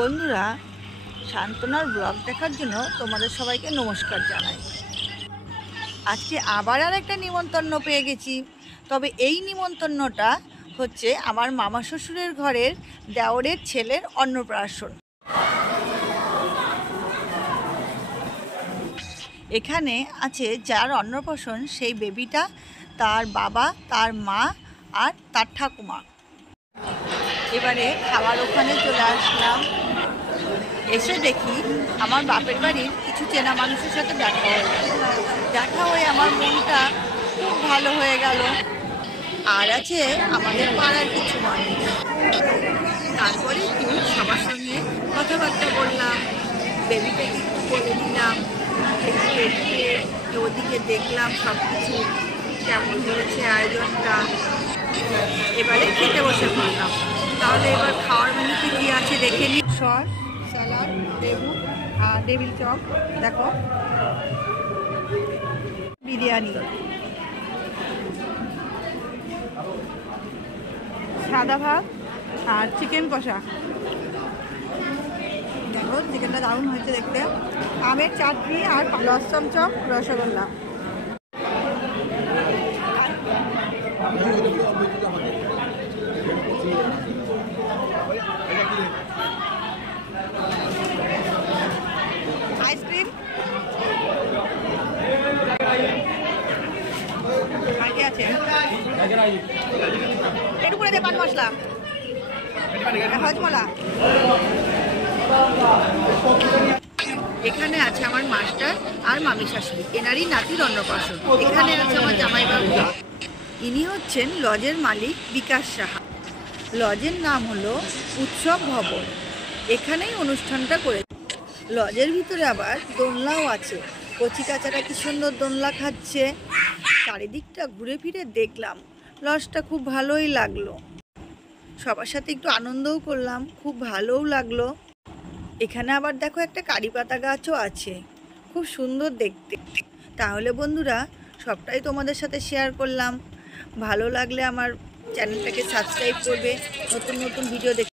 বন্ধুরা, শান্তনার ব্লগ দেখার জন্য তোমাদের সবাইকে নমস্কার জানাই। আজকে আবার আর একটা নিমন্ত্রণ পেয়ে গেছি। তবে এই নিমন্ত্রণটা হচ্ছে আমার মামা শ্বশুরের ঘরের দেওরের ছেলের অন্নপ্রাশন। এখানে আছে যার অন্নপ্রাশন সেই বেবিটা, তার বাবা, তার মা আর তার ঠাকুমা। এবারে খাবার ওখানে চলে আসলাম। এসে দেখি আমার বাপের বাড়ির কিছু চেনা মানুষের সাথে দেখা হয়ে আমার মনটা খুব ভালো হয়ে গেল। আর আছে আমাদের পাড়ার কিছু মানুষ। তারপরে একটু সবার সঙ্গে কথাবার্তা বললাম, বেবিকে একটু বলে দিলাম, একটু এদিকে ওদিকে দেখলাম সব কিছু কেমন হয়েছে আয়োজনটা। এবারে খেতে বসে পড়লাম। তাহলে এবার খাওয়ার মেনুতে কী আছে দেখে নিই। সস, স্যালাড, লেবু আর টেবিল চপ, দেখো বিরিয়ানি, সাদা ভাত আর চিকেন কষা। দেখো চিকেনটা দারুণ হয়েছে দেখতে। আমের চাটনি আর লস্যম চপ, রসগোল্লা। আইসক্রিম আর কি আছে, একটু করে দে পান মশলা, হজমলা। এখানে আছে আমার মাস্টার আর মামি শাশুড়ি, এনারই নাতির অন্নপ্রাশন। এখানে আছে আমার জামাইবাবু, ইনি হচ্ছেন লজের মালিক বিকাশ সাহা। লজের নাম হলো উৎসব ভবন। এখানেই অনুষ্ঠানটা করে। লজের ভিতরে আবার দোলনাও আছে। কচি কাচারা কি সুন্দর দোলনা খাচ্ছে। চারিদিকটা ঘুরে ফিরে দেখলাম, লজটা খুব ভালোই লাগলো। সবার সাথে একটু আনন্দও করলাম, খুব ভালোও লাগলো। এখানে আবার দেখো একটা কারি পাতা গাছও আছে, খুব সুন্দর দেখতে। তাহলে বন্ধুরা, সবটাই তোমাদের সাথে শেয়ার করলাম। ভালো লাগলে আমার চ্যানেলটাকে সাবস্ক্রাইব করবে, নতুন নতুন ভিডিও